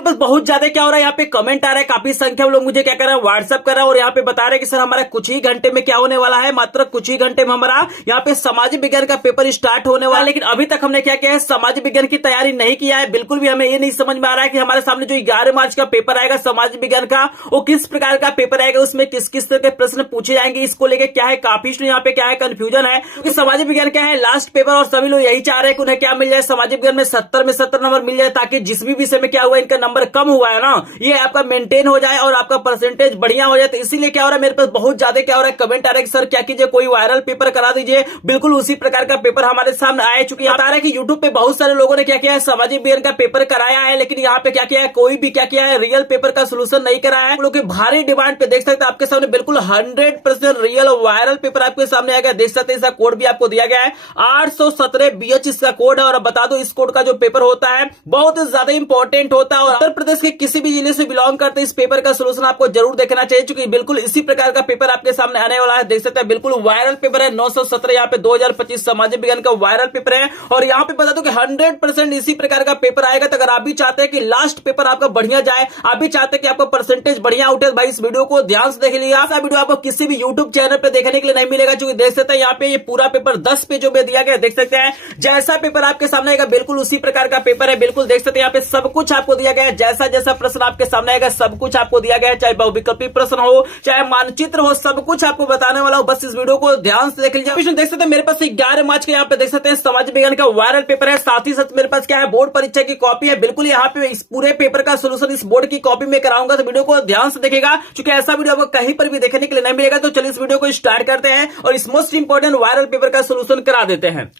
बस बहुत ज्यादा क्या हो रहा है, यहाँ पे कमेंट आ रहा है, काफी संख्या में लोग मुझे क्या कर रहे हैं, व्हाट्सएप कर रहे हैं और यहाँ पे बता रहे हैं कि सर हमारा कुछ ही घंटे में क्या होने वाला है, मात्र कुछ ही घंटे में हमारा यहाँ पे सामाजिक विज्ञान का पेपर स्टार्ट होने वाला है। लेकिन अभी तक हमने क्या किया है, सामाजिक विज्ञान की तैयारी नहीं किया है। बिल्कुल भी हमें ये नहीं समझ में आ रहा है कि हमारे सामने जो 11 मार्च का पेपर आएगा सामाजिक विज्ञान का, वो किस प्रकार का पेपर आएगा, उसमें किस किस तरह के प्रश्न पूछे जाएंगे, इसको लेकर क्या है, काफी यहाँ पे क्या है कंफ्यूजन है। क्योंकि सामाजिक विज्ञान क्या है, लास्ट पेपर और सभी लोग यही चाह रहे हैं कि उन्हें क्या मिल जाए, सामाजिक विज्ञान में 70 में 70 नंबर मिल जाए, ताकि जिस भी विषय में क्या हुआ इनका नंबर कम हुआ है ना, ये आपका मेंटेन हो जाए और आपका परसेंटेज बढ़िया हो जाए। तो इसीलिए क्या हो रहा है, मेरे पास बहुत ज्यादा क्या हो रहा है, कमेंट आ रहा है कि सर क्या कीजिए, कोई वायरल पेपर करा दीजिए। बिल्कुल उसी प्रकार का पेपर हमारे सामने आया, चूंकि बता रहा है कि यूट्यूब पे बहुत सारे लोगों ने क्या किया है, सामाजिक विज्ञान का पेपर कराया है, लेकिन यहाँ पे क्या किया है, कोई भी क्या किया है, रियल पेपर का सोल्यूशन नहीं कराया है। लोग भारी डिमांड पे देख सकते हैं आपके सामने बिल्कुल 100% रियल वायरल पेपर आपके सामने आएगा। देख सकते हैं इसका कोड भी आपको दिया गया है, 817 BH इसका कोड है। और बता दो इस कोड का जो पेपर होता है बहुत ज्यादा इंपॉर्टेंट होता है और उत्तर प्रदेश के किसी भी जिले से बिलोंग करते इस पेपर का सोल्यूशन आपको जरूर देखना चाहिए, क्योंकि बिल्कुल इसी प्रकार का पेपर आपके सामने आने वाला है। देख सकते हैं बिल्कुल वायरल पेपर है, 917 यहाँ पे 2025 सामाजिक विज्ञान का वायरल पेपर है। और यहाँ पे बता दो कि 100% इसी प्रकार का पेपर आएगा। तो अगर आप भी चाहते हैं कि लास्ट पेपर आपका बढ़िया जाए, आप भी चाहते हैं कि आपका परसेंटेज बढ़िया उठे, भाई इस वीडियो को ध्यान से देख लीजिएगा। ऐसा वीडियो आपको किसी भी यूट्यूब चैनल पे देखने के लिए नहीं मिलेगा, क्योंकि देख सकते हैं यहाँ पे ये पूरा पेपर 10 पेजों में दिया गया। देख सकते हैं जैसा पेपर आपके सामने आएगा बिल्कुल उसी प्रकार का पेपर है। बिल्कुल देख सकते हैं यहाँ पे सब कुछ आपको दिया गया है, जैसा जैसा प्रश्न आपके सामने आएगा सब कुछ आपको दिया गया है, चाहे बहुविकल्पी प्रश्न हो, चाहे मानचित्र हो, सब कुछ आपको बताने वाला हो। बस इस वीडियो को ध्यान से देख लीजिए। देख सकते हैं मेरे पास 11 मार्च के यहाँ पे देख सकते हैं सामाजिक विज्ञान का वायरल पेपर है, साथ ही साथ मेरे पास क्या है, बोर्ड परीक्षा की कॉपी है। बिल्कुल यहाँ पे इस पूरे पेपर का सोल्यूशन इस बोर्ड की कॉपी में कराऊंगा, तो वीडियो को ध्यान से देखेगा, क्योंकि ऐसा वीडियो आपको कहीं पर भी देखने के लिए नहीं मिलेगा। तो चलिए इस वीडियो को स्टार्ट करते हैं और इस मोस्ट इंपोर्टेंट वायरल पेपर का सोल्यूशन करा देते हैं।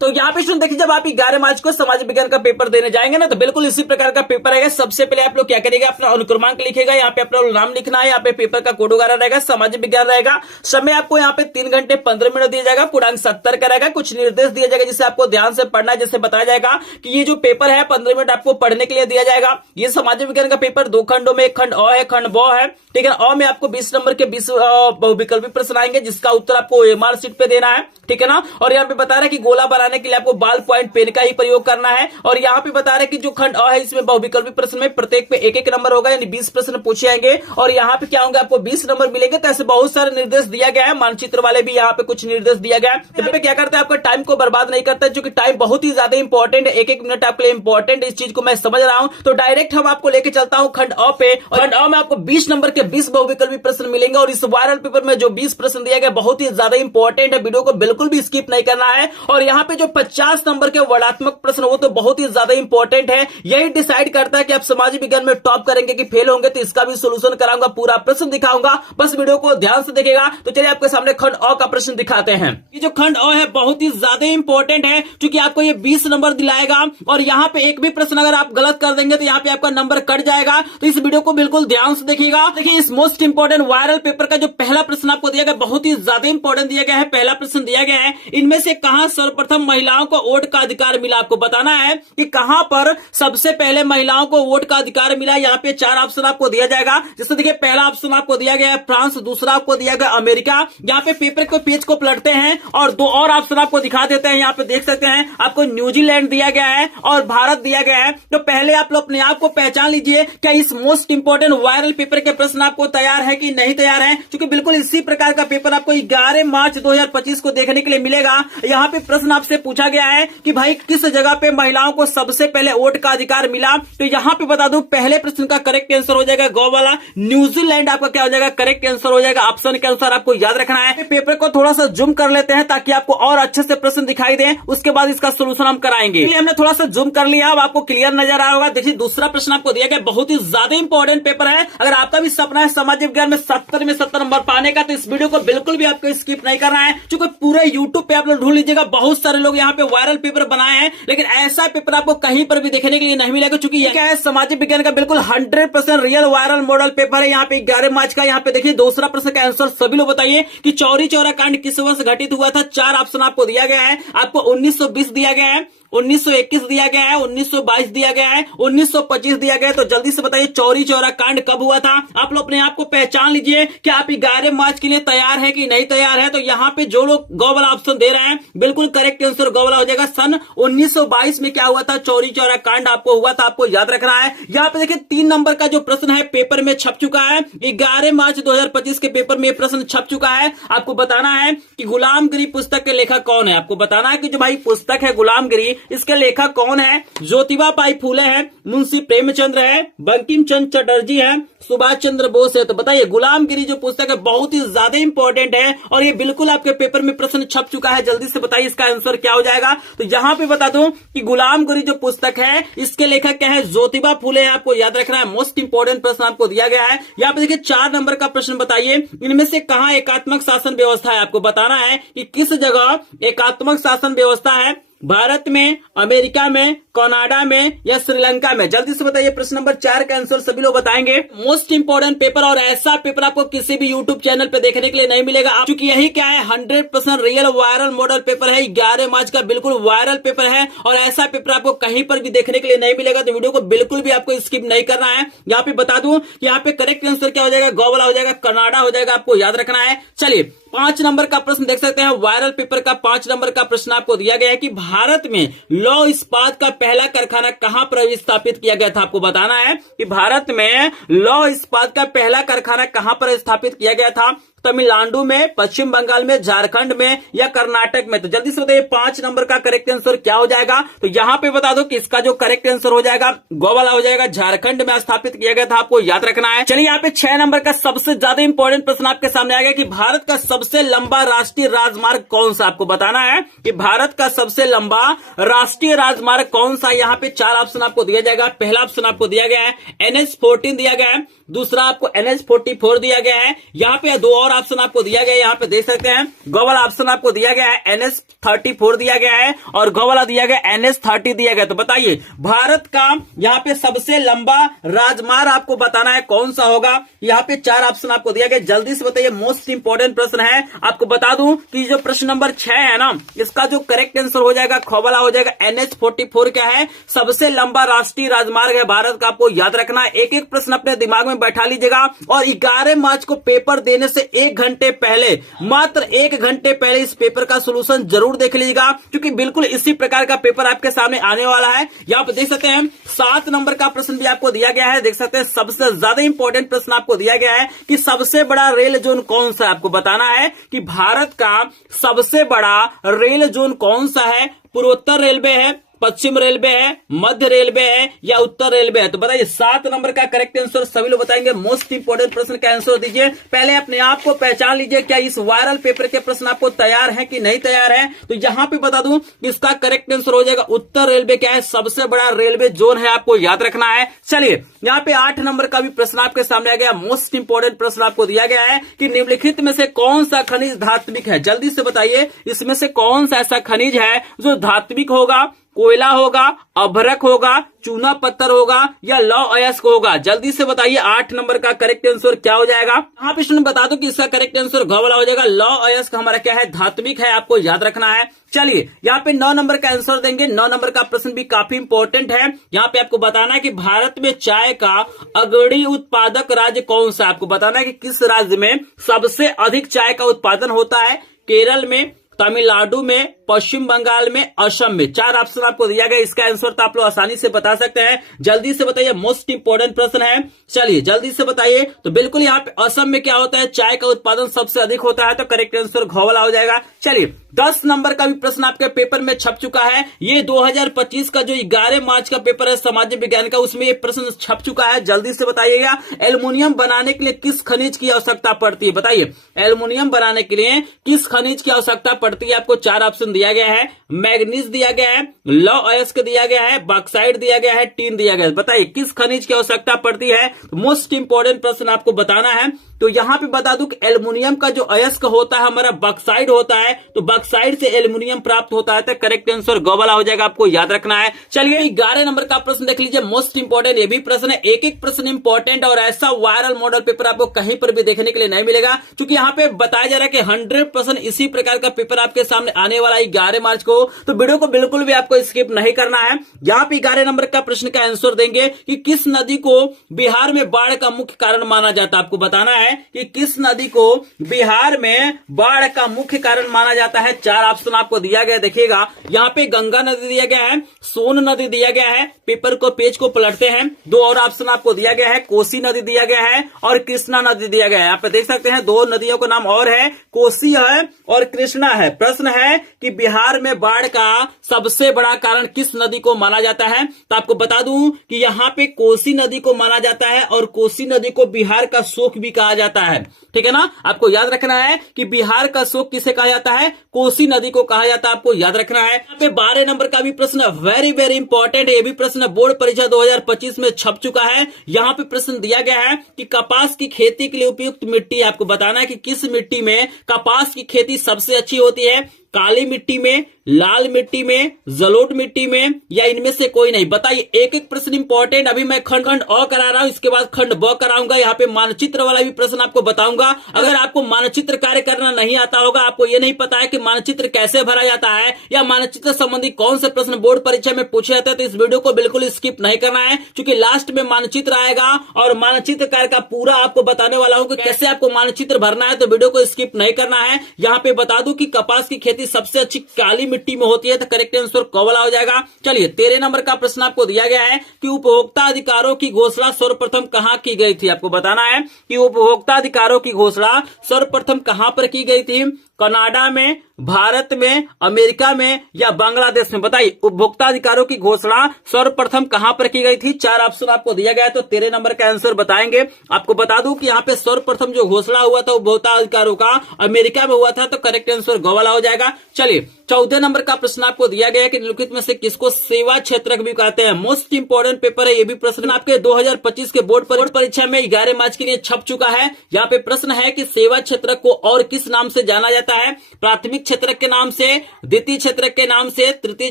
तो यहाँ पे स्टूडेंट देखिए, जब आप 11 मार्च को सामाजिक विज्ञान का पेपर देने जाएंगे ना, तो बिल्कुल इसी प्रकार का पेपर आएगा। सबसे पहले आप लोग क्या करेंगे, अपना अनुक्रमांक लिखेगा, यहाँ पे अपना नाम लिखना है, यहाँ पे पेपर का कोड वगैरह रहेगा, सामाजिक विज्ञान रहेगा। समय आपको यहाँ पे 3 घंटे 15 मिनट दिया जाएगा, पूर्णांक 70 का रहेगा। कुछ निर्देश दिया जाएगा जिसे आपको ध्यान से पढ़ना है, जैसे बताया जाएगा कि ये जो पेपर है 15 मिनट आपको पढ़ने के लिए दिया जाएगा। ये सामाजिक विज्ञान का पेपर 2 खंडों में, एक खंड अ है, खंड ब है, ठीक है। अ में आपको 20 नंबर के 20 बहुविकल्पी प्रश्न आएंगे, जिसका उत्तर आपको एमआर शीट पे देना है, ठीक है ना। और यहाँ पे बता रहा है कि गोला बनाने के लिए आपको बाल पॉइंट पेन का ही प्रयोग करना है। और यहाँ पे बता रहे हैं कि जो खंड अ है इसमें बहुविकल्पी प्रश्न में प्रत्येक पे 1-1 नंबर होगा, यानी 20 प्रश्न पूछे जाएंगे और यहाँ पे क्या होंगे, आपको 20 नंबर मिलेंगे। तो ऐसे बहुत सारे निर्देश दिया गया है, मानचित्र वाले भी यहाँ पे कुछ निर्देश दिया गया है। तो यहाँ पे क्या करते हैं, आपका टाइम को बर्बाद नहीं करता है, क्योंकि टाइम बहुत ही ज्यादा इंपॉर्टेंट है, 1-1 मिनट आपके लिए इंपॉर्टेंट, इस चीज को मैं समझ रहा हूँ। तो डायरेक्ट हम आपको लेके चलता हूँ खंड अ पे, और खंड अ में आपको 20 नंबर के 20 बहुविकल्पी प्रश्न मिलेंगे। और इस वायरल पेपर में जो 20 प्रश्न दिया गया बहुत ही ज्यादा इंपॉर्टेंट है, वीडियो को बिल्कुल भी स्किप नहीं करना है। और यहाँ पे जो 50 नंबर के वर्णात्मक प्रश्न वो तो बहुत ही ज्यादा इंपॉर्टेंट है, यही डिसाइड करता है कि आप सामाजिक विज्ञान में टॉप करेंगे कि फेल होंगे। तो इसका भी सोल्यूशन कराऊंगा, पूरा प्रश्न दिखाऊंगा, बस वीडियो को ध्यान से देखिएगा। तो चलिए आपके सामने खंड अ का प्रश्न दिखाते हैं। ये जो खंड अ है बहुत ही ज्यादा इंपॉर्टेंट है, क्योंकि आपको ये 20 नंबर दिलाएगा और यहाँ पे एक भी प्रश्न अगर आप गलत कर देंगे तो यहाँ पे आपका नंबर कट जाएगा। तो इस वीडियो को बिल्कुल ध्यान से देखिएगा। देखिए इस मोस्ट इंपॉर्टेंट वायरल पेपर का जो पहला प्रश्न आपको दिया गया बहुत ही ज्यादा इंपॉर्टेंट दिया गया है। पहला प्रश्न दिया गया है, इनमें से कहां सर्वप्रथम महिलाओं को वोट का अधिकार मिला। आपको बताना है कि कहां पर सबसे पहले महिलाओं को वोट का अधिकार मिला। यहाँ पे 4 ऑप्शन आपको दिया जाएगा। जैसे देखिए पहला ऑप्शन आपको दिया गया है फ्रांस, दूसरा आपको दिया गया अमेरिका। यहाँ पे पेपर को पेज को पलटते हैं और 2 और ऑप्शन आपको दिखा देते हैं। यहाँ पे देख सकते हैं आपको न्यूजीलैंड दिया गया है और भारत दिया गया है। तो पहले आप लोग अपने आप को पहचान लीजिए, क्या इस मोस्ट इंपोर्टेंट वायरल पेपर के प्रश्न आपको तैयार है कि नहीं तैयार है, क्योंकि बिल्कुल इसी प्रकार का पेपर आपको 11 मार्च 2025 को देखने के लिए मिलेगा। यहाँ पे प्रश्न आपसे पूछा गया है कि भाई किस जगह पे महिलाओं को सबसे पहले वोट का अधिकार मिला। तो यहाँ पे बता दूं पहले प्रश्न का करेक्ट आंसर हो जाएगा गो वाला, न्यूजीलैंड आपका क्या हो जाएगा, करेक्ट आंसर हो जाएगा। ऑप्शन के अनुसार आपको याद रखना है। पेपर को थोड़ा सा जूम कर लेते हैं ताकि आपको और अच्छे से प्रश्न दिखाई दे, उसके बाद इसका सोल्यूशन हम कराएंगे। हमने थोड़ा सा जूम कर लिया, अब आपको क्लियर नजर आ रहा होगा। देखिए दूसरा प्रश्न आपको दिया गया, बहुत ही ज्यादा इंपॉर्टेंट पेपर है। अगर आपका भी सपना है सामाजिक विज्ञान में 70 में 70 नंबर पाने का, तो इस वीडियो को बिल्कुल भी आपको स्किप नहीं करना है, क्योंकि पूरे यूट्यूब पे आप लोग ढूंढ लीजिएगा, बहुत सारे लोग यहाँ पे वायरल पेपर बनाए हैं, लेकिन ऐसा पेपर आपको कहीं पर भी देखने के लिए नहीं मिलेगा। क्योंकि ये क्या है, सामाजिक विज्ञान का बिल्कुल 100% रियल वायरल मॉडल पेपर है। यहाँ पे 11 मार्च का यहाँ पे देखिए दूसरा प्रश्न का आंसर सभी लोग बताइए कि चौरी चौरा कांड किस वर्ष घटित हुआ था। 4 ऑप्शन आपको दिया गया है। आपको 1920 दिया गया है, 1921 दिया गया है, 1922 दिया गया है, 1925 दिया गया है। तो जल्दी से बताइए चौरी चौरा कांड कब हुआ था। आप लोग अपने आप को पहचान लीजिए कि आप 11 मार्च के लिए तैयार है कि नहीं तैयार है। तो यहाँ पे जो लोग गौ वाला ऑप्शन दे रहे हैं बिल्कुल करेक्ट आंसर गौ वाला हो जाएगा। सन 1922 में क्या हुआ था, चौरी चौरा कांड आपको हुआ था, आपको याद रखना है। यहाँ पे देखिए 3 नंबर का जो प्रश्न है पेपर में छप चुका है, 11 मार्च 2025 के पेपर में प्रश्न छप चुका है। आपको बताना है कि गुलामगिरी पुस्तक के लेखक कौन है। आपको बताना है कि जो भाई पुस्तक है गुलामगिरी, इसके लेखक कौन है। ज्योतिबा बाई फूले है, मुंशी प्रेमचंद्र है, बंकिम चंद्र चटर्जी है, सुभाष चंद्र बोस है। तो बताइए गुलामगिरी जो पुस्तक है बहुत ही ज्यादा इंपॉर्टेंट है और ये बिल्कुल आपके पेपर में प्रश्न छप चुका है। जल्दी से बताइए इसका आंसर क्या हो जाएगा। तो यहाँ पे बता दूं कि गुलामगिरी जो पुस्तक है इसके लेखक क्या है, ज्योतिबा फूले है। आपको याद रखना है, मोस्ट इंपोर्टेंट प्रश्न आपको दिया गया है। यहाँ पे देखिए 4 नंबर का प्रश्न बताइए इनमें से कहां एकात्मक शासन व्यवस्था है। आपको बताना है कि किस जगह एकात्मक शासन व्यवस्था है, भारत में, अमेरिका में, कनाडा में या श्रीलंका में। जल्दी से बताइए प्रश्न नंबर 4 का आंसर सभी लोग बताएंगे। मोस्ट इंपोर्टेंट पेपर और ऐसा पेपर आपको किसी भी यूट्यूब चैनल पे देखने के लिए नहीं मिलेगा, क्योंकि यही क्या है 100% रियल वायरल मॉडल पेपर है। 11 मार्च का बिल्कुल वायरल पेपर है और ऐसा पेपर आपको कहीं पर भी देखने के लिए नहीं मिलेगा। तो वीडियो को बिल्कुल भी आपको स्किप नहीं करना है। यहाँ पे बता दूं कि यहाँ पे करेक्ट आंसर क्या हो जाएगा, गौ वाला हो जाएगा, कनाडा हो जाएगा। आपको याद रखना है। चलिए 5 नंबर का प्रश्न देख सकते हैं, वायरल पेपर का 5 नंबर का प्रश्न आपको दिया गया है कि भारत में लौह इस्पात का पहला कारखाना कहां पर स्थापित किया गया था। आपको बताना है कि भारत में लौह इस्पात का पहला कारखाना कहां पर स्थापित किया गया था, तमिलनाडु में, पश्चिम बंगाल में, झारखंड में या कर्नाटक में। तो जल्दी से बताइए 5 नंबर का करेक्ट आंसर क्या हो जाएगा। तो यहां पे बता दो कि इसका जो करेक्ट आंसर हो जाएगा गौ वाला हो जाएगा, झारखंड में स्थापित किया गया था। आपको याद रखना है। चलिए यहाँ पे 6 नंबर का सबसे ज्यादा इंपॉर्टेंट प्रश्न आपके सामने आ गया कि भारत का सबसे लंबा राष्ट्रीय राजमार्ग कौन सा। आपको बताना है कि भारत का सबसे लंबा राष्ट्रीय राजमार्ग कौन सा। यहाँ पे 4 ऑप्शन आपको दिया जाएगा। पहला ऑप्शन आपको दिया गया है NH14 दिया गया है, दूसरा आपको NH44 दिया गया है। यहाँ पे 2 और ऑप्शन आपको दिया गया है, यहाँ पे देख सकते हैं। गौ वाला ऑप्शन आपको दिया गया है NH34 दिया गया है और गौ वाला दिया गया NH30 दिया गया। तो बताइए भारत का यहाँ पे सबसे लंबा राजमार्ग आपको बताना है कौन सा होगा। यहाँ पे 4 ऑप्शन आपको दिया गया, जल्दी से बताइए। मोस्ट इंपोर्टेंट प्रश्न है। आपको बता दूं कि जो प्रश्न नंबर 6 है ना, इसका जो करेक्ट आंसर हो जाएगा खो वाला हो जाएगा। NH44 क्या है, सबसे लंबा राष्ट्रीय राजमार्ग है भारत का। आपको याद रखना है। एक एक प्रश्न अपने दिमाग में बैठा लीजिएगा और 11 मार्च को पेपर देने से 1 घंटे पहले, मात्र 1 घंटे पहले इस पेपर का सोल्यूशन जरूर देख लीजिएगा, क्योंकि बिल्कुल इसी प्रकार का पेपर आपके सामने आने वाला है। यहाँ पे देख सकते हैं 7 नंबर का प्रश्न भी आपको दिया गया है। देख सकते हैं सबसे ज्यादा इंपॉर्टेंट प्रश्न आपको दिया गया है कि सबसे बड़ा रेल जोन कौन सा है। आपको बताना है कि भारत का सबसे बड़ा रेल जोन कौन सा है, पूर्वोत्तर रेलवे है, पश्चिम रेलवे है, मध्य रेलवे है या उत्तर रेलवे है। तो बताइए 7 नंबर का करेक्ट आंसर सभी लोग बताएंगे। मोस्ट इंपोर्टेंट प्रश्न का आंसर दीजिए। पहले अपने आप को पहचान लीजिए, क्या इस वायरल पेपर के प्रश्न आपको तैयार है कि नहीं तैयार है। तो यहां पे बता दूं इसका करेक्ट आंसर हो जाएगा उत्तर रेलवे क्या है, सबसे बड़ा रेलवे जोन है। आपको याद रखना है। चलिए यहाँ पे 8 नंबर का भी प्रश्न आपके सामने आ गया। मोस्ट इंपोर्टेंट प्रश्न आपको दिया गया है कि निम्नलिखित में से कौन सा खनिज धात्विक है। जल्दी से बताइए इसमें से कौन सा ऐसा खनिज है जो धात्विक होगा, कोयला होगा, अभ्रक होगा, चूना पत्थर होगा या लौह अयस्क होगा। जल्दी से बताइए 8 नंबर का करेक्ट आंसर क्या हो जाएगा। यहाँ पे स्टूडेंट बता दो कि इसका करेक्ट आंसर घ वाला हो जाएगा। लौह अयस्क हमारा क्या है, धात्विक है। आपको याद रखना है। चलिए यहाँ पे 9 नंबर का आंसर देंगे। 9 नंबर का प्रश्न भी काफी इंपॉर्टेंट है। यहाँ पे आपको बताना है कि भारत में चाय का अग्रणी उत्पादक राज्य कौन सा। आपको बताना है कि किस राज्य में सबसे अधिक चाय का उत्पादन होता है, केरल में, तमिलनाडु में, पश्चिम बंगाल में, असम में। 4 ऑप्शन आपको दिया गया। इसका आंसर तो आप लोग आसानी से बता सकते हैं। जल्दी से बताइए, मोस्ट इंपोर्टेंट प्रश्न है। चलिए जल्दी से बताइए। तो बिल्कुल यहाँ पे असम में क्या होता है, चाय का उत्पादन सबसे अधिक होता है। तो करेक्ट आंसर घ वाला हो जाएगा। चलिए 10 नंबर का भी प्रश्न आपके पेपर में छप चुका है। ये 2025 का जो 11 मार्च का पेपर है सामाजिक विज्ञान का, उसमें ये प्रश्न छप चुका है। जल्दी से बताइएगा, एल्युमिनियम बनाने के लिए किस खनिज की आवश्यकता पड़ती है। बताइए एल्युमिनियम बनाने के लिए किस खनिज की आवश्यकता पड़ती है। आपको 4 ऑप्शन दिया गया है। मैग्नीज दिया गया है, लौह अयस्क दिया गया है, बॉक्साइट दिया गया है, टीन दिया गया है। बताइए किस खनिज की आवश्यकता पड़ती है। मोस्ट इंपोर्टेंट प्रश्न आपको बताना है। तो यहां पे बता दूं कि एल्युमिनियम का जो अयस्क होता है हमारा बॉक्साइट होता है। तो बॉक्साइट से एल्युमिनियम प्राप्त होता है। तो करेक्ट आंसर ग वाला हो जाएगा। आपको याद रखना है। चलिए 11 नंबर का प्रश्न देख लीजिए। मोस्ट इंपोर्टेंट ये भी प्रश्न है। एक एक प्रश्न इंपॉर्टेंट और ऐसा वायरल मॉडल पेपर आपको कहीं पर भी देखने के लिए नहीं मिलेगा, क्योंकि यहाँ पे बताया जा रहा है कि 100% इसी प्रकार का पेपर आपके सामने आने वाला है 11 मार्च को। तो वीडियो को बिल्कुल भी आपको स्किप नहीं करना है। यहाँ पे 11 नंबर का प्रश्न का आंसर देंगे कि किस नदी को बिहार में बाढ़ का मुख्य कारण माना जाता है। आपको बताना है कि किस नदी को बिहार में बाढ़ का मुख्य कारण माना जाता है। 4 ऑप्शन आपको दिया गया, देखिएगा यहाँ पे गंगा नदी दिया गया है, सोन नदी दिया गया है, पेपर को पेज को पलटते हैं, 2 और ऑप्शन आपको दिया गया है, कोसी नदी दिया गया है और कृष्णा नदी दिया गया है। आप देख सकते हैं 2 नदियों का नाम और है, कोसी है और कृष्णा है। प्रश्न है कि बिहार में बाढ़ का सबसे बड़ा कारण किस नदी को माना जाता है। तो आपको बता दूं कि यहाँ पे कोसी नदी को माना जाता है और कोसी नदी को बिहार का शोक भी कहा जाता है, ठीक है ना। आपको याद रखना है कि बिहार का शोक किसे कहा जाता है, कोसी नदी को कहा जाता है, आपको याद रखना है। यहाँ पे 12 नंबर का भी प्रश्न वेरी वेरी इंपॉर्टेंट है, ये भी प्रश्न बोर्ड परीक्षा 2025 में छप चुका है। यहाँ पे प्रश्न दिया गया है कि कपास की खेती के लिए उपयुक्त मिट्टी, आपको बताना है कि किस मिट्टी में कपास की खेती सबसे अच्छी होती है, काली मिट्टी में, लाल मिट्टी में, जलोट मिट्टी में या इनमें से कोई नहीं। बताइए, एक एक प्रश्न इंपॉर्टेंट। अभी मैं खंड खंड अ करा रहा हूं, इसके बाद खंड ब कराऊंगा। यहाँ पे मानचित्र वाला भी प्रश्न आपको बताऊंगा। अगर आपको मानचित्र कार्य करना नहीं आता होगा, आपको ये नहीं पता है कि मानचित्र कैसे भरा जाता है या मानचित्र संबंधी कौन से प्रश्न बोर्ड परीक्षा में पूछे जाते हैं, तो इस वीडियो को बिल्कुल स्किप नहीं करना है, क्योंकि लास्ट में मानचित्र आएगा और मानचित्र कार्य का पूरा आपको बताने वाला हूं कि कैसे आपको मानचित्र भरना है। तो वीडियो को स्किप नहीं करना है। यहाँ पे बता दूं कि कपास की खेती सबसे अच्छी काली मिट्टी में होती है, तो करेक्ट आंसर क वाला हो जाएगा। चलिए 13 नंबर का प्रश्न आपको दिया गया है कि उपभोक्ता अधिकारों की घोषणा सर्वप्रथम कहां की गई थी। आपको बताना है कि उपभोक्ता अधिकारों की घोषणा सर्वप्रथम कहां पर की गई थी, कनाडा में, भारत में, अमेरिका में या बांग्लादेश में। बताइए, उपभोक्ता अधिकारों की घोषणा सर्वप्रथम कहां पर की गई थी। 4 ऑप्शन आपको दिया गया है, तो 13 नंबर का आंसर बताएंगे। आपको बता दूं कि यहाँ पे सर्वप्रथम जो घोषणा हुआ था उपभोक्ता अधिकारों का अमेरिका में हुआ था, तो करेक्ट आंसर ग वाला हो जाएगा। चलिए 14 नंबर का प्रश्न आपको दिया गया है कि निम्नलिखित में से किसको सेवा क्षेत्रक भी कहते हैं। मोस्ट इंपोर्टेंट पेपर है, ये भी प्रश्न आपके 2025 के बोर्ड परीक्षा में 11 मार्च के लिए छप चुका है। यहाँ पे प्रश्न है कि सेवा क्षेत्रक को और किस नाम से जाना जाता है, प्राथमिक क्षेत्रक के नाम से, द्वितीय क्षेत्रक के नाम से, तृतीय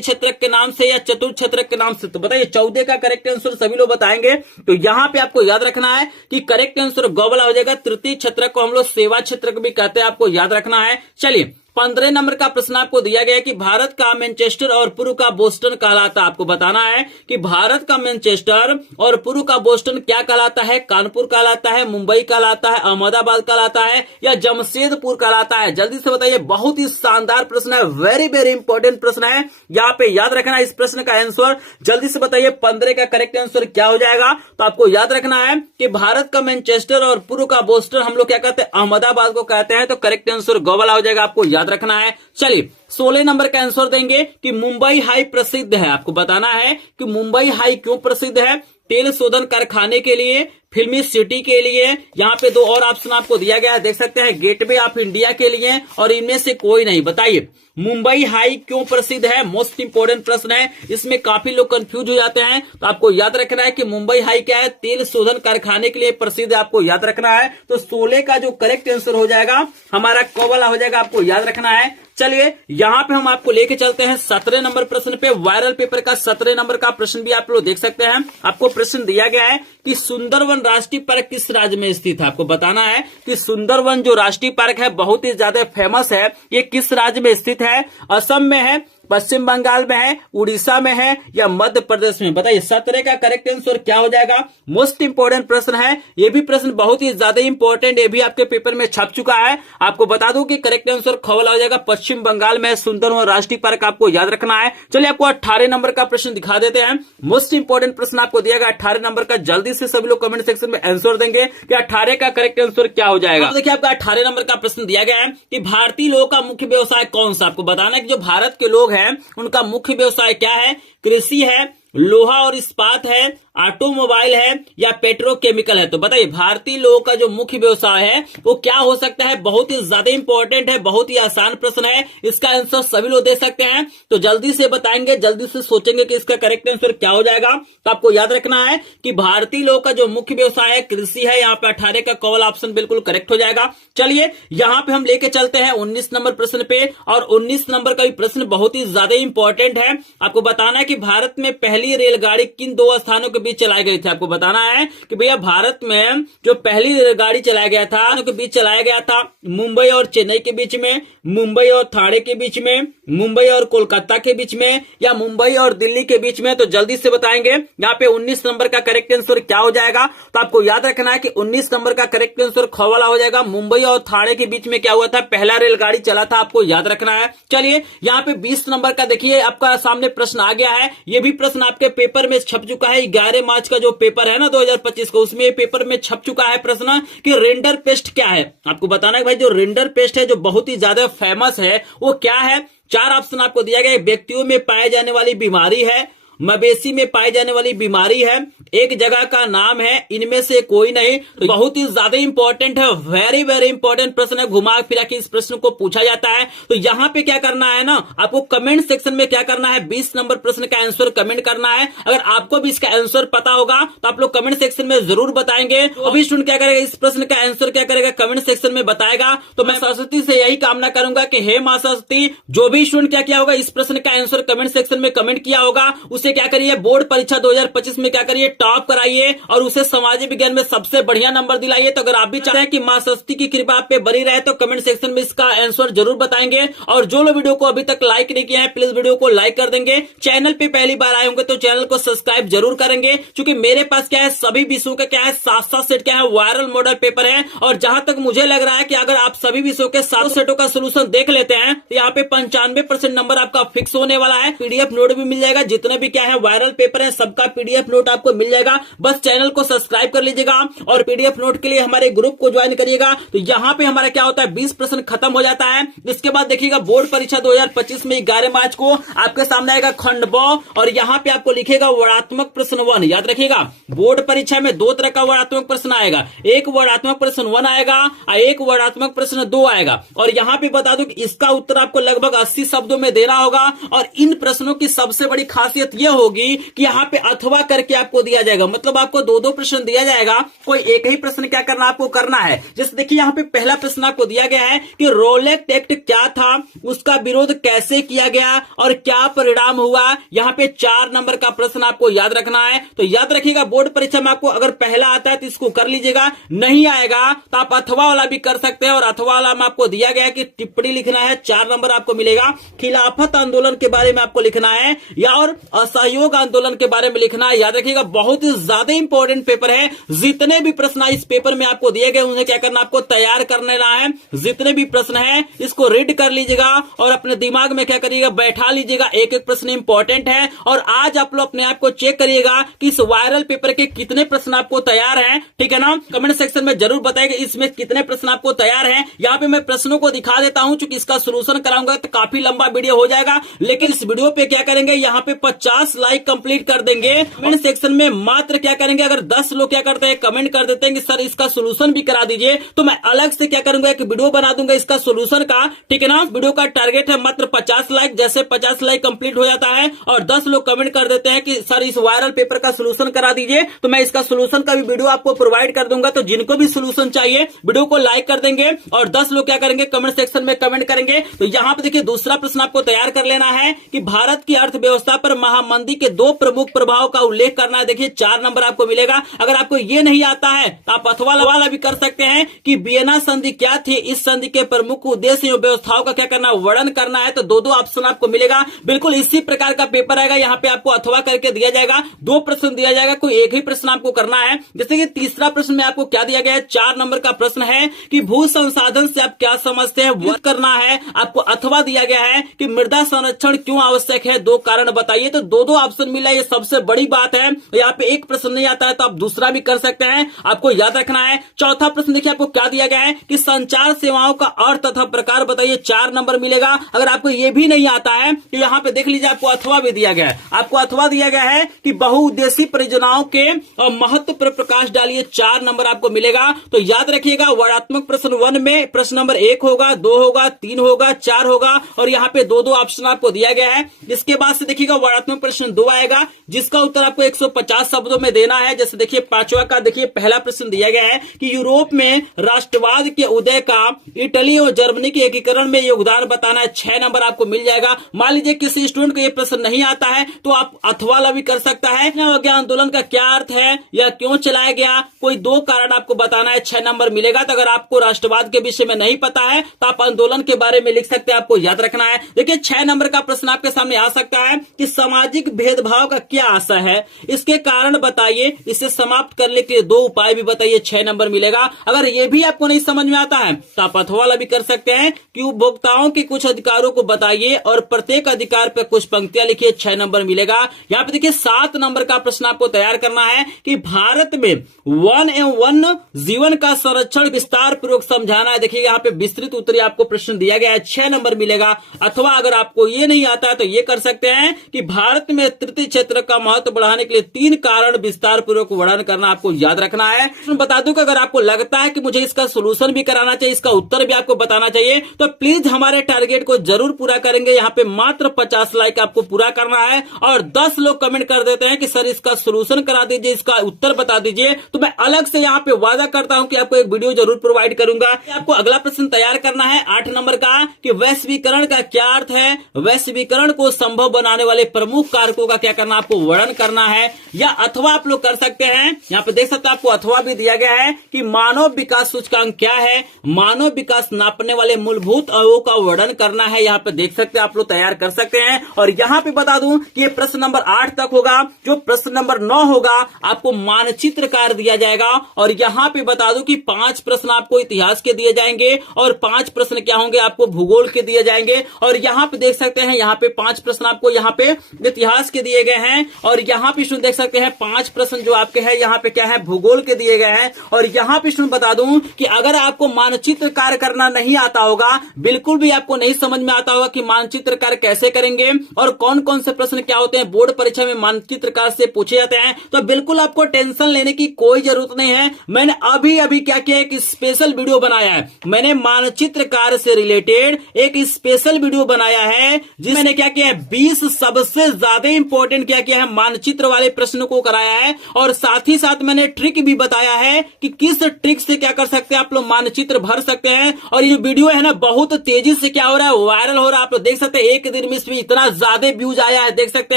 क्षेत्रक के नाम से या चतुर्थ क्षेत्रक के नाम से। तो बताइए 14 का करेक्ट आंसर सभी लोग बताएंगे। तो यहाँ पे आपको याद रखना है कि करेक्ट आंसर ग वाला हो जाएगा। तृतीय क्षेत्रक को हम लोग सेवा क्षेत्रक भी कहते हैं, आपको याद रखना है। चलिए 15 नंबर का प्रश्न आपको दिया गया है कि भारत का मैनचेस्टर और पूर्व का बोस्टन कहलाता है। आपको बताना है कि भारत का मैनचेस्टर और पूर्व का बोस्टन क्या कहलाता है, कानपुर कहलाता है, मुंबई कहलाता है, अहमदाबाद कहलाता है या जमशेदपुर कहलाता है। जल्दी से बताइए, बहुत ही शानदार प्रश्न है, वेरी वेरी इंपॉर्टेंट प्रश्न है। यहाँ पे याद रखना इस प्रश्न का आंसर। जल्दी से बताइए 15 का करेक्ट आंसर क्या हो जाएगा। तो आपको याद रखना है कि भारत का मैनचेस्टर और पूर्व का बोस्टन हम लोग क्या कहते हैं, अहमदाबाद को कहते हैं, तो करेक्ट आंसर ग वाला हो जाएगा, आपको याद रखना है। चलिए 16 नंबर का आंसर देंगे कि मुंबई हाई प्रसिद्ध है। आपको बताना है कि मुंबई हाई क्यों प्रसिद्ध है, तेल शोधन कारखाने के लिए, फिल्मी सिटी के लिए। यहाँ पे 2 और ऑप्शन आपको दिया गया है, देख सकते हैं, गेटवे ऑफ इंडिया के लिए और इनमें से कोई नहीं। बताइए मुंबई हाई क्यों प्रसिद्ध है, मोस्ट इंपोर्टेंट प्रश्न है, इसमें काफी लोग कंफ्यूज हो जाते हैं। तो आपको याद रखना है कि मुंबई हाई क्या है, तेल शोधन कारखाने के लिए प्रसिद्ध है, आपको याद रखना है। तो 16 का जो करेक्ट आंसर हो जाएगा हमारा क वाला हो जाएगा, आपको याद रखना है। चलिए यहाँ पे हम आपको लेके चलते हैं 17 नंबर प्रश्न पे। वायरल पेपर का 17 नंबर का प्रश्न भी आप लोग देख सकते हैं। आपको प्रश्न दिया गया है कि सुंदरवन राष्ट्रीय पार्क किस राज्य में स्थित है। आपको बताना है कि सुंदरवन जो राष्ट्रीय पार्क है बहुत ही ज्यादा फेमस है, ये किस राज्य में स्थित है, असम में है, पश्चिम बंगाल में है, उड़ीसा में है या मध्य प्रदेश में। बताइए 17 का करेक्ट आंसर क्या हो जाएगा। मोस्ट इंपोर्टेंट प्रश्न है, ये भी प्रश्न बहुत ही ज्यादा इंपॉर्टेंट, ये भी आपके पेपर में छप चुका है। आपको बता दूं कि करेक्ट आंसर ख वाला हो जाएगा, पश्चिम बंगाल में सुंदरवन राष्ट्रीय पार्क, आपको याद रखना है। चलिए आपको 18 नंबर का प्रश्न दिखा देते हैं। मोस्ट इंपोर्टेंट प्रश्न आपको दिया गया 18 नंबर का। जल्दी से सभी लोग कमेंट सेक्शन में आंसर देंगे कि 18 का करेक्ट आंसर क्या हो जाएगा। देखिए आपका 18 नंबर का प्रश्न दिया गया है कि भारतीय लोगों का मुख्य व्यवसाय कौन सा। आपको बताना है कि जो भारत के लोग हैं उनका मुख्य व्यवसाय क्या है, कृषि है, लोहा और इस्पात है, ऑटोमोबाइल है या पेट्रोकेमिकल है। तो बताइए भारतीय लोगों का जो मुख्य व्यवसाय है वो क्या हो सकता है। बहुत ही ज्यादा इंपॉर्टेंट है, बहुत ही आसान प्रश्न है, इसका आंसर सभी लोग दे सकते हैं। तो जल्दी से बताएंगे, जल्दी से सोचेंगे कि इसका करेक्ट आंसर क्या हो जाएगा। तो आपको याद रखना है कि भारतीय लोगों का जो मुख्य व्यवसाय है कृषि है। यहाँ पे 18 का कॉल ऑप्शन बिल्कुल करेक्ट हो जाएगा। चलिए यहाँ पे हम लेके चलते हैं 19 नंबर प्रश्न पे, और 19 नंबर का भी प्रश्न बहुत ही ज्यादा इंपॉर्टेंट है। आपको बताना है कि भारत में पहली रेलगाड़ी किन 2 स्थानों के बीच चलाए गए थे। आपको बताना है कि भैया भारत में जो पहली गाड़ी चलाया गया था के बीच चलाया गया था मुंबई और चेन्नई के बीच में, मुंबई और थाने के बीच में, मुंबई और कोलकाता के बीच में, या मुंबई और दिल्ली के बीच में। तो जल्दी से बताएंगे यहाँ पे 19 नंबर का करेक्ट आंसर क्या हो जाएगा। तो आपको याद रखना है कि 19 नंबर का करेक्ट आंसर ख वाला हो जाएगा। मुंबई और थाने के बीच में क्या हुआ था, पहला रेलगाड़ी चला था, आपको याद रखना है। चलिए यहाँ पे 20 नंबर का देखिए आपका सामने प्रश्न आ गया है। ये भी प्रश्न आपके पेपर में छप चुका है। 11 मार्च का जो पेपर है ना 2025 का, उसमें पेपर में छप चुका है प्रश्न कि रेंडर पेस्ट क्या है। आपको बताना है भाई जो रेंडर पेस्ट है जो बहुत ही ज्यादा फेमस है वो क्या है। 4 ऑप्शन आपको दिया गया है। व्यक्तियों में पाए जाने वाली बीमारी है, मवेशी में पाई जाने वाली बीमारी है, एक जगह का नाम है, इनमें से कोई नहीं। तो बहुत ही ज्यादा इंपॉर्टेंट है, वेरी वेरी इंपॉर्टेंट प्रश्न है। घुमा फिरा के इस प्रश्न को पूछा जाता है। तो यहाँ पे क्या करना है ना, आपको कमेंट सेक्शन में क्या करना है, 20 नंबर प्रश्न का आंसर कमेंट करना है। अगर आपको भी इसका आंसर पता होगा तो आप लोग कमेंट सेक्शन में जरूर बताएंगे। तो अभी स्टूडेंट क्या करेगा, इस प्रश्न का आंसर क्या करेगा, कमेंट सेक्शन में बताएगा। तो मैं सरस्वती से यही कामना करूंगा कि हे मां सरस्वती, जो भी स्टूडेंट क्या होगा इस प्रश्न का आंसर कमेंट सेक्शन में कमेंट किया होगा उसे क्या करिए, बोर्ड परीक्षा 2025 में क्या करिए, टॉप कराइए और उसे सामाजिक विज्ञान में सबसे बढ़िया नंबर दिलाइए। तो अगर आप भी चाहते हैं कि मां सरस्वती की कृपा आप पे बनी रहे तो कमेंट सेक्शन में इसका आंसर जरूर बताएंगे। और जो लोग वीडियो को अभी तक लाइक नहीं किया है प्लीज वीडियो को लाइक कर देंगे। चैनल पे पहली बार आए होंगे तो चैनल को सब्सक्राइब जरूर करेंगे, क्योंकि मेरे पास क्या है सभी विषयों का क्या है 7-7 सेट क्या है वायरल मॉडल पेपर है। और जहां तक मुझे लग रहा है कि अगर आप सभी विषयों के 7 सेटों का सोल्यूशन देख लेते हैं तो यहाँ पे 95% नंबर आपका फिक्स होने वाला है। पीडीएफ नोट भी मिल जाएगा, जितने भी क्या है वायरल पेपर है सबका पीडीएफ नोट आपको मिल जाएगा। बस चैनल को सब्सक्राइब कर लीजिएगा और पीडीएफ नोट के लिए हमारे ग्रुप को ज्वाइन करिएगा। तो यहाँ पे हमारा क्या होता है 20 प्रश्न खत्म हो जाता है। इसके बाद देखिएगा बोर्ड परीक्षा 2025 में 11 मार्च को आपके सामने आएगा खंड ब और यहाँ पे आपको लिखेगा वर्णात्मक प्रश्न 1। याद रखिएगा बोर्ड परीक्षा में 2 तरह का वर्णात्मक प्रश्न आएगा, एक वर्णात्मक प्रश्न 1 आएगा और एक वर्णात्मक प्रश्न 2 आएगा। और यहाँ पे बता दूं कि इसका उत्तर आपको लगभग 80 शब्दों में देना होगा। और इन प्रश्नों की सबसे बड़ी खासियत यह होगी कि यहाँ पे अथवा करके आपको दिया जाएगा, मतलब आपको 2-2 प्रश्न दिया जाएगा, कोई एक ही प्रश्न क्या करना आपको करना है। जैसे देखिए यहाँ पे पहला प्रश्न आपको दिया गया है कि रोलेट एक्ट क्या था, उसका विरोध कैसे किया गया और क्या परिणाम हुआ। यहाँ पे 4 नंबर का प्रश्न आपको याद रखना है। तो याद रखिएगा बोर्ड परीक्षा में आपको अगर पहला आता है तो इसको कर लीजिएगा, नहीं आएगा तो आप अथवा वाला भी कर सकते हैं। और अथवा वाला में आपको दिया गया है कि टिप्पणी लिखना है, 4 नंबर आपको मिलेगा। खिलाफत आंदोलन के बारे में आपको लिखना है या और असहयोग आंदोलन के बारे में लिखना है। याद रखिएगा बहुत ही ज्यादा इंपॉर्टेंट पेपर है। जितने भी प्रश्न इस पेपर में आपको दिए गए उन्हें क्या करना आपको तैयार करने रहा है। जितने भी प्रश्न है इसको रीड कर लीजिएगा और अपने दिमाग में क्या करिएगा बैठा लीजिएगा, एक एक प्रश्न इंपॉर्टेंट है। और आज आप लोग अपने आप को चेक करिएगा कि इस वायरल पेपर के कितने प्रश्न आपको तैयार हैं, ठीक है ना। कमेंट सेक्शन में जरूर बताइएगा इसमें कितने प्रश्न आपको तैयार हैं। यहाँ पे मैं प्रश्नों को दिखा देता हूं, चूंकि इसका सोल्यूशन कराऊंगा तो काफी लंबा वीडियो हो जाएगा। लेकिन इस वीडियो पे क्या करेंगे, यहाँ पे 50 लाइक कंप्लीट कर देंगे। कमेंट सेक्शन में मात्र क्या करेंगे, अगर 10 लोग क्या करते हैं कमेंट कर देते हैं कि सर इसका सोल्यूशन भी करा दीजिए, तो मैं अलग से क्या करूंगा एक वीडियो बना दूंगा इसका सोल्यूशन का, ठीक है ना। वीडियो का टारगेट है मात्र 50 लाइक। जैसे 50 लाइक कंप्लीट हो जाता है और 10 लोग कमेंट कर देते हैं कि सर इस वायरल पेपर का सोल्यूशन करा दीजिए, तो मैं इसका सोल्यूशन का भी वीडियो आपको प्रोवाइड कर दूंगा। तो जिनको भी सोल्यूशन चाहिए वीडियो को लाइक कर देंगे और 10 लोग क्या करेंगे कमेंट सेक्शन में कमेंट करेंगे। तो यहाँ पे देखिए दूसरा प्रश्न आपको तैयार कर लेना है कि भारत की अर्थव्यवस्था पर महामंदी के 2 प्रमुख प्रभाव का उल्लेख करना है। देखिए 4 नंबर आपको मिलेगा। अगर आपको ये नहीं आता है तो आप अथवा वाला भी कर सकते हैं कि वियना संधि क्या थी, इस संधि के प्रमुख उद्देश्य एवं व्यवस्थाओं का क्या करना वर्णन करना है। तो 2-2 ऑप्शन आपको मिलेगा। बिल्कुल इसी प्रकार का पेपर आएगा, यहाँ पे आपको अथवा करके दिया जाएगा, 2 प्रश्न दिया जाएगा, कोई एक ही प्रश्न आपको करना है। जैसे कि तीसरा प्रश्न में आपको क्या दिया गया है, 4 नंबर का प्रश्न है कि भू संसाधन से आप क्या समझते हैं, वो करना है। आपको अथवा दिया गया है कि मृदा संरक्षण क्यों आवश्यक है, 2 कारण बताइए। तो 2-2 ऑप्शन मिला, ये सबसे बड़ी बात है। यहाँ पे एक प्रश्न नहीं आता है तो आप दूसरा भी कर सकते हैं, आपको याद रखना है। चौथा प्रश्न देखिए आपको क्या दिया गया है कि संचार सेवाओं का अर्थ तथा प्रकार बताइए, 4 नंबर मिलेगा। अगर आपको ये भी नहीं आता है तो यहाँ पे देख लीजिए आपको अथवा भी दिया गया है। आपको अथवा दिया गया है कि बहुउद्देशीय परियोजनाओं के महत्व पर प्रकाश डालिए, 4 नंबर आपको मिलेगा। तो याद रखिएगा वर्णात्मक प्रश्न 1 में प्रश्न नंबर 1 होगा, 2 होगा, 3 होगा, 4 होगा और यहाँ पे 2-2 ऑप्शन आपको दिया गया है। इसके बाद से देखिएगा वर्णात्मक प्रश्न प्रश्न 2 आएगा, जिसका उत्तर आपको 150 शब्दों में देना है। जैसे देखिए 5वां का देखिए पहला प्रश्न दिया गया है कि यूरोप में राष्ट्रवाद के उदय का इटली और जर्मनी के एकीकरण में योगदान बताना है। 6 नंबर आपको मिल जाएगा। मान लीजिए किसी स्टूडेंट को यह प्रश्न नहीं आता है तो आप अथवा ला भी कर सकता है। आंदोलन का क्या अर्थ है या क्यों चलाया गया, कोई 2 कारण आपको बताना है, 6 नंबर मिलेगा। तो अगर आपको राष्ट्रवाद के विषय में नहीं पता है तो आप आंदोलन के बारे में लिख सकते हैं, आपको याद रखना है। देखिए 6 नंबर का प्रश्न आपके सामने आ सकता है कि सामाजिक भेदभाव का क्या आशा है, इसके कारण बताइए, इसे समाप्त करने के लिए 2 उपाय भी बताइए, 6 नंबर मिलेगा। अगर ये भी आपको नहीं समझ में आता है तो आप अथवा ला भी कर सकते हैं कि उपभोक्ताओं के कुछ अधिकारों को बताइए और प्रत्येक अधिकार पर कुछ पंक्तियां लिखिए, 6 नंबर मिलेगा। यहाँ पे देखिए 7 नंबर का प्रश्न आपको तैयार करना है कि भारत में वन एवं वन्य जीवन का संरक्षण विस्तार पूर्वक समझाना है। देखिए यहाँ पे विस्तृत उत्तरीय आपको प्रश्न दिया गया है, 6 नंबर मिलेगा। अथवा अगर आपको ये नहीं आता है तो ये कर सकते हैं कि भारत में तृतीय क्षेत्र का महत्व बढ़ाने के लिए 3 कारण विस्तार पूर्वक वर्णन करना आपको याद रखना है। बता दूं कि अगर आपको लगता है कि मुझे इसका सोल्यूशन भी कराना चाहिए, इसका उत्तर भी आपको बताना चाहिए, तो प्लीज हमारे टारगेट को जरूर पूरा करेंगे। यहाँ पे मात्र 50 लाइक आपको पूरा करना है और 10 लोग कमेंट कर देते हैं कि सर इसका सोल्यूशन करा दीजिए, इसका उत्तर बता दीजिए, तो मैं अलग से यहाँ पे वादा करता हूं कि आपको एक वीडियो जरूर प्रोवाइड करूंगा। आपको अगला प्रश्न तैयार करना है 8 नंबर का कि वैश्वीकरण का क्या अर्थ है, वैश्वीकरण को संभव बनाने वाले प्रमुख कारकों का क्या करना, आपको वर्णन करना है। या अथवा आप लोग कर सकते हैं, यहाँ पे देख सकते हैं आपको अथवा भी दिया गया है कि मानव विकास सूचकांक क्या है, मानव विकास नापने वाले मूलभूत अवयवों का वर्णन करना है। यहाँ पे देख सकते हैं आप लोग तैयार कर सकते हैं। और यहाँ पे बता दूं कि ये प्रश्न नंबर 8 तक होगा। जो प्रश्न नंबर 9 होगा आपको मानचित्र कार्य दिया जाएगा। और यहाँ पे बता दूं कि 5 प्रश्न आपको इतिहास के दिए जाएंगे और 5 प्रश्न क्या होंगे, आपको भूगोल के दिए जाएंगे। और यहाँ पे देख सकते हैं यहाँ पे 5 प्रश्न आपको यहाँ पे इतिहास के दिए गए हैं और यहाँ पे देख सकते हैं 5 प्रश्न जो आपके हैं यहाँ पे क्या है, भूगोल के दिए गए हैं। और यहाँ पे बता दूं कि अगर आपको मानचित्र कार्य करना नहीं आता होगा, बिल्कुल भी आपको नहीं समझ में आता होगा कि मानचित्र कार्य कैसे करेंगे और कौन कौन से प्रश्न क्या होते हैं, बोर्ड परीक्षा में मानचित्र कार्य से पूछे जाते हैं, तो बिल्कुल आपको टेंशन लेने की कोई जरूरत नहीं है। मैंने अभी क्या किया, एक स्पेशल वीडियो बनाया है। मैंने मानचित्र कार्य से रिलेटेड एक स्पेशल वीडियो बनाया है जिसमें मैंने क्या किया है, 20 सबसे ज्यादा इंपॉर्टेंट क्या किया है, मानचित्र वाले प्रश्नों को कराया है। और साथ ही साथ मैंने ट्रिक भी बताया है कि किस ट्रिक से क्या कर सकते हैं आप लोग मानचित्र भर सकते हैं। और ये वीडियो है ना बहुत तेजी से क्या हो रहा है, वायरल हो रहा है। आप लोग देख सकते हैं एक दिन में इसमें इतना ज्यादा व्यूज आया है, देख सकते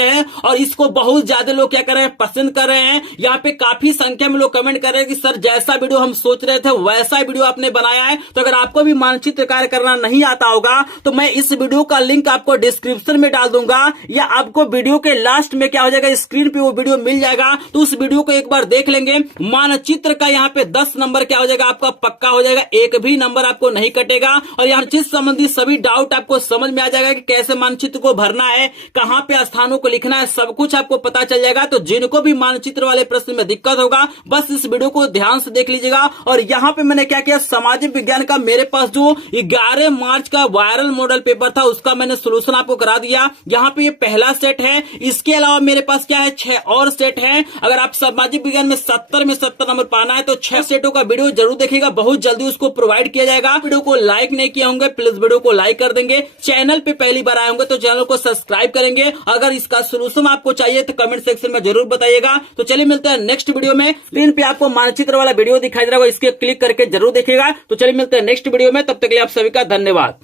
हैं। और इसको बहुत ज्यादा लोग क्या कर रहे हैं, पसंद कर रहे हैं। यहाँ पे काफी संख्या में लोग कमेंट कर रहे हैं कि सर जैसा वीडियो हम सोच रहे थे वैसा वीडियो आपने बनाया है। तो अगर आपको भी मानचित्र कार्य करना नहीं आता होगा तो मैं इस वीडियो का लिंक आपको डिस्क्रिप्शन में डाल दूंगा या आपको वीडियो के लास्ट में क्या हो जाएगा, स्क्रीन पे वो वीडियो मिल जाएगा। तो उस वीडियो को एक बार देख लेंगे। मानचित्र का यहाँ पे 10 नंबर क्या हो जाएगा, आपका पक्का हो जाएगा, एक भी नंबर आपको नहीं कटेगा। और यहाँ चीज संबंधी सभी डाउट आपको समझ में आ जाएगा कि कैसे मानचित्र को भरना है, कहाँ पे स्थानों को लिखना है, सब कुछ आपको पता चल जाएगा। तो जिनको भी मानचित्र वाले प्रश्न में दिक्कत होगा बस इस वीडियो को ध्यान से देख लीजिएगा। और यहाँ पे मैंने क्या किया, सामाजिक विज्ञान का मेरे पास जो 11 मार्च का वायरल मॉडल पेपर था उसका मैंने सोल्यूशन आपको करा दिया। यहाँ पे ये पहला सेट है। इसके अलावा मेरे पास क्या है, 6 और सेट है। अगर आप सामाजिक विज्ञान में 70 में 70 नंबर पाना है तो 6 सेटों का वीडियो जरूर देखिएगा, बहुत जल्दी उसको प्रोवाइड किया जाएगा। वीडियो को लाइक नहीं किया होंगे प्लीज वीडियो को लाइक कर देंगे। चैनल पे पहली बार आए होंगे तो चैनल को सब्सक्राइब करेंगे। अगर इसका सोल्यूशन आपको चाहिए तो कमेंट सेक्शन में जरूर बताइएगा। तो चलिए मिलते हैं नेक्स्ट वीडियो में। स्क्रीन पे आपको मानचित्र वाला वीडियो दिखाई दे रहा है, इसके क्लिक करके जरूर देखिएगा। तो चलिए मिलते हैं नेक्स्ट वीडियो में, तब तक के लिए आप सभी का धन्यवाद।